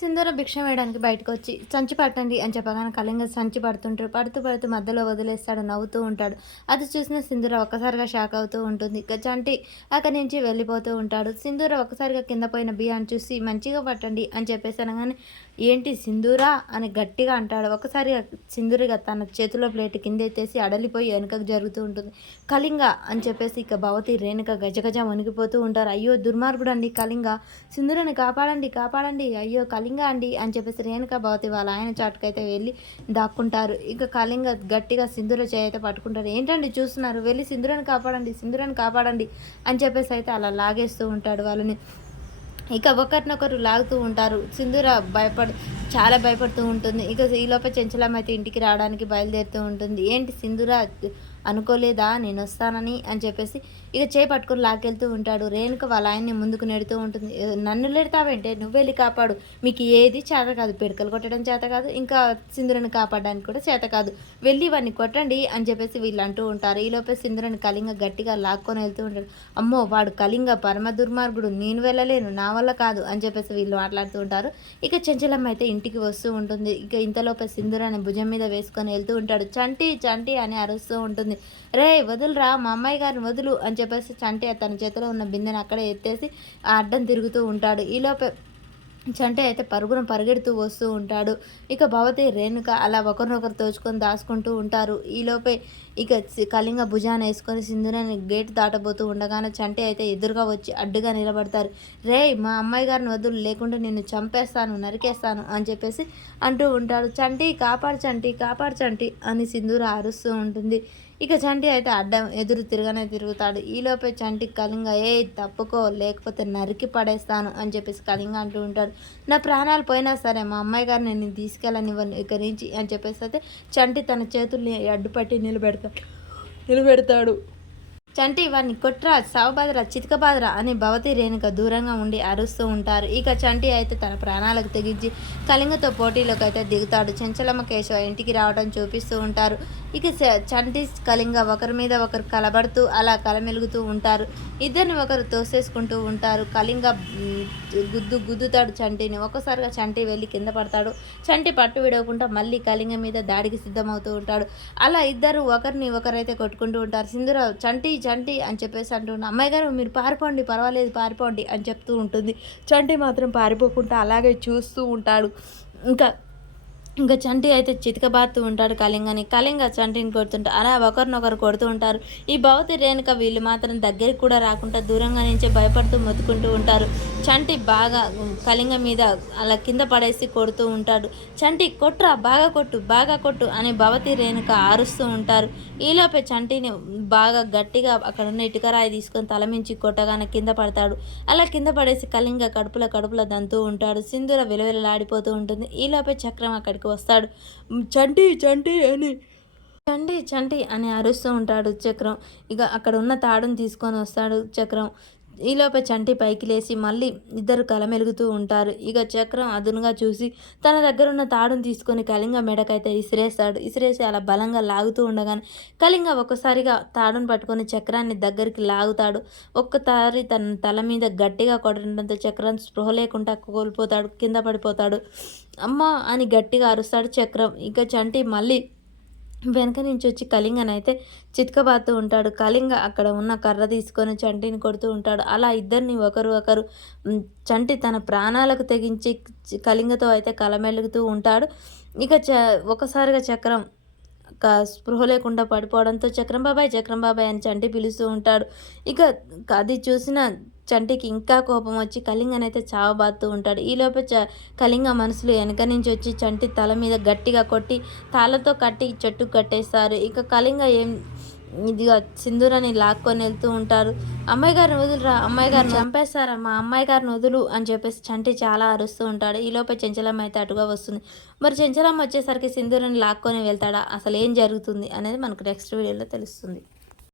సింధూర భిక్షం వేయడానికి బయటకు వచ్చి సంచి పట్టండి అని చెప్పగానే కళింగ సంచి పడుతుంటాడు. పడుతూ పడుతూ మధ్యలో వదిలేస్తాడు నవ్వుతూ ఉంటాడు. అది చూసిన సింధూర ఒక్కసారిగా షాక్ అవుతూ ఉంటుంది. చంటి అక్కడి నుంచి వెళ్ళిపోతూ ఉంటాడు. సింధూర ఒక్కసారిగా కింద పోయిన బియ్యాన్ని చూసి మంచిగా పట్టండి అని చెప్పేసి అనగానే ఏంటి సింధూరా అని గట్టిగా అంటాడు. ఒకసారి సింధూరిగా తన చేతిలో ప్లేట్ కింద ఎత్తేసి అడలిపోయి వెనుకకు జరుగుతూ ఉంటుంది. కళింగ అని చెప్పేసి ఇక భవతి రేణుక గజగజ వణిగిపోతూ ఉంటారు. అయ్యో దుర్మార్గుడు అండి కళింగ. సింధూరని కాపాడండి కాపాడండి. అయ్యో కళింగ అండి అని చెప్పేసి రేణుక భవతి వాళ్ళ ఆయన చాటుకైతే వెళ్ళి దాక్కుంటారు. ఇక కళింగ గట్టిగా సింధూర చేయైతే పట్టుకుంటారు. ఏంటండి చూస్తున్నారు? వెళ్ళి సింధూరని కాపాడండి సింధూరని కాపాడండి అని చెప్పేసి అయితే అలా లాగేస్తూ ఉంటాడు వాళ్ళని. ఇక ఒకరినొకరు లాగుతూ ఉంటారు. సింధూర భయపడు చాలా భయపడుతూ ఉంటుంది. ఇక ఈలోపే చెంచలం అయితే ఇంటికి రావడానికి బయలుదేరుతూ ఉంటుంది. ఏంటి సింధూర అనుకోలేదా? నేను వస్తానని అని చెప్పేసి ఇక చేయి లాక్కెళ్తూ ఉంటాడు. రేణుక వాళ్ళ ఆయన్ని ముందుకు నెడుతూ ఉంటుంది. నన్ను నెడతావంటే? నువ్వు వెళ్ళి కాపాడు. మీకు ఏది చేత కాదు. పిడకలు కొట్టడం చేత కాదు. ఇంకా సింధురని కాపాడడానికి కూడా చేత కాదు. వెళ్ళి వాడిని కొట్టండి అని చెప్పేసి వీళ్ళు అంటూ ఉంటారు. ఈలోపే సింధురని కళింగ గట్టిగా లాక్కొని వెళ్తూ ఉంటాడు. అమ్మో వాడు కళింగ పరమ దుర్మార్గుడు. నేను వెళ్ళలేను. నా వల్ల కాదు అని చెప్పేసి వీళ్ళు మాట్లాడుతూ ఉంటారు. ఇక చెంచలమ్మ అయితే ఇంటికి వస్తూ ఉంటుంది. ఇక ఇంతలోపే సింధురాని భుజం మీద వేసుకొని వెళ్తూ ఉంటాడు. చంటి చంటి అని అరుస్తూ ఉంటుంది. రే వదులురా మా అమ్మాయి గారిని వదులు అని చెప్పేసి చంటే తన చేతిలో ఉన్న బిందెని అక్కడే ఎత్తేసి ఆ అడ్డం తిరుగుతూ ఉంటాడు. ఈలోపే చంటే అయితే పరుగున పరిగెడుతూ వస్తూ ఉంటాడు. ఇక భవతి రేణుక అలా ఒకరినొకరు తోచుకొని దాచుకుంటూ ఉంటారు. ఈలోపే ఇక కళింగ భుజాన వేసుకొని సింధునని గేట్ దాటబోతూ ఉండగానే చంటే అయితే ఎదురుగా వచ్చి అడ్డుగా నిలబడతారు. రే మా అమ్మాయి గారిని వదులు లేకుంటే నిన్ను చంపేస్తాను నరికేస్తాను అని చెప్పేసి అంటూ ఉంటాడు. చంటి కాపాడు చంటి కాపాడు చంటి అని సింధూర అరుస్తూ ఉంటుంది. ఇక చంటి అయితే అడ్డం ఎదురు తిరగనే తిరుగుతాడు. ఈలోపే చంటి కళింగ ఏ తప్పుకో లేకపోతే నరికి పడేస్తాను అని చెప్పేసి కళింగ అంటూ ఉంటాడు. నా ప్రాణాలు పోయినా సరే మా అమ్మాయి గారు నేను తీసుకెళ్ళనివ్వను ఇక్కడి నుంచి అని చెప్పేసి అయితే చంటి తన చేతుల్ని అడ్డుపట్టి నిలబెడతాడు నిలబెడతాడు. చంటి వారిని కొట్రా సావబాదరా చితకబాదరా అని భవతి రేణుక దూరంగా ఉండి అరుస్తూ ఉంటారు. ఇక చంటి అయితే తన ప్రాణాలకు తెగించి కళింగతో పోటీలోకి అయితే దిగుతాడు. చెంచలమ్మ కేశవ ఇంటికి రావడం చూపిస్తూ ఉంటారు. ఇక చంటి కళింగ ఒకరి మీద ఒకరు కలబడుతూ అలా కలమెలుగుతూ ఉంటారు. ఇద్దరిని ఒకరు తోసేసుకుంటూ ఉంటారు. కళింగ గుద్దు గుద్దుతాడు చంటిని. ఒక్కసారిగా చంటి వెళ్ళి కింద పడతాడు. చంటి పట్టు విడవకుండా మళ్ళీ కళింగ మీద దాడికి సిద్ధమవుతూ ఉంటాడు. అలా ఇద్దరు ఒకరిని ఒకరైతే కొట్టుకుంటూ ఉంటారు. సింధురావు చంటి చంటి అని చెప్పేసి అంటున్నా అమ్మాయి గారు మీరు పారిపోండి పర్వాలేదు పారిపోండి అని చెప్తూ ఉంటుంది. చంటి మాత్రం పారిపోకుండా అలాగే చూస్తూ ఉంటాడు. ఇంకా ఇంకా చంటి అయితే చితకబాతూ ఉంటాడు కళింగని. కళింగ చంటిని కొడుతుంటారు అలా ఒకరినొకరు కొడుతూ ఉంటారు. ఈ భవతి రేణుక వీళ్ళు మాత్రం దగ్గరికి కూడా రాకుండా దూరంగా నుంచే భయపడుతూ మొత్తుకుంటూ ఉంటారు. చంటి బాగా కళింగ మీద అలా కింద పడేసి కొడుతూ ఉంటాడు. చంటి కొట్రా బాగా కొట్టు బాగా కొట్టు అని భవతి రేణుక ఆరుస్తూ ఉంటారు. ఈలోపే చంటిని బాగా గట్టిగా అక్కడ ఉన్న ఇటుకరాయి తీసుకొని తలమించి కొట్టగానే కింద పడతాడు. అలా కింద పడేసి కళింగ కడుపుల కడుపుల దంతూ ఉంటాడు. సింధూర విలవిలలాడిపోతూ ఉంటుంది. ఈలోపే చక్రం అక్కడికి వస్తాడు. చంటి చంటి అని. చండి చంటి అని అరుస్తూ ఉంటాడు చక్రం. ఇక అక్కడ ఉన్న తాడుని తీసుకొని వస్తాడు చక్రం. ఈలోపే చంటి పైకి లేచి మళ్ళీ ఇద్దరు కలమెలుగుతూ ఉంటారు. ఇక చక్రం అదునుగా చూసి తన దగ్గర ఉన్న తాడును తీసుకొని కళింగ మెడకైతే ఇసిరేస్తాడు. ఇసిరేసి అలా బలంగా లాగుతూ ఉండగానే కళింగ ఒక్కసారిగా తాడును పట్టుకొని చక్రాన్ని దగ్గరికి లాగుతాడు. ఒక్కసారి తన తల మీద గట్టిగా కొట్టడంతో చక్రం స్పృహ లేకుండా కోల్పోతాడు కింద పడిపోతాడు. అమ్మ అని గట్టిగా అరుస్తాడు చక్రం. ఇక చంటి మళ్ళీ వెనక నుంచి వచ్చి కళింగనైతే చితకబాతూ ఉంటాడు. కళింగ అక్కడ ఉన్న కర్ర తీసుకొని చంటిని కొడుతూ ఉంటాడు. అలా ఇద్దరిని ఒకరు ఒకరు చంటి తన ప్రాణాలకు తెగించి కళింగతో అయితే కలమెలుగుతూ ఉంటాడు. ఇక చ ఒకసారిగా చక్రం స్పృహ లేకుండా పడిపోవడంతో చక్రం బాబాయ్ చక్రం బాబాయ్ అని చంటి పిలుస్తూ ఉంటాడు. ఇక అది చూసిన చంటికి ఇంకా కోపం వచ్చి కళింగనైతే చావబాతూ ఉంటాడు. ఈలోపే చ కళింగ మనసులు వెనక నుంచి వచ్చి చంటి తల మీద గట్టిగా కొట్టి తాళ్ళతో కట్టి చెట్టు కట్టేస్తారు. ఇక కళింగ ఏం ఇదిగా సింధూరాన్ని లాక్కొని వెళ్తూ ఉంటారు. అమ్మాయి గారిని వదులురా అమ్మాయి గారిని చంపేస్తారా మా అమ్మాయి గారిని వదులు అని చెప్పేసి చంటి చాలా అరుస్తూ ఉంటాడు. ఈలోపే చెంచలమ్మ అయితే అటుగా వస్తుంది. మరి చెంచలమ్మ వచ్చేసరికి సింధూరాన్ని లాక్కొని వెళ్తాడా? అసలు ఏం జరుగుతుంది? అనేది మనకు నెక్స్ట్ వీడియోలో తెలుస్తుంది.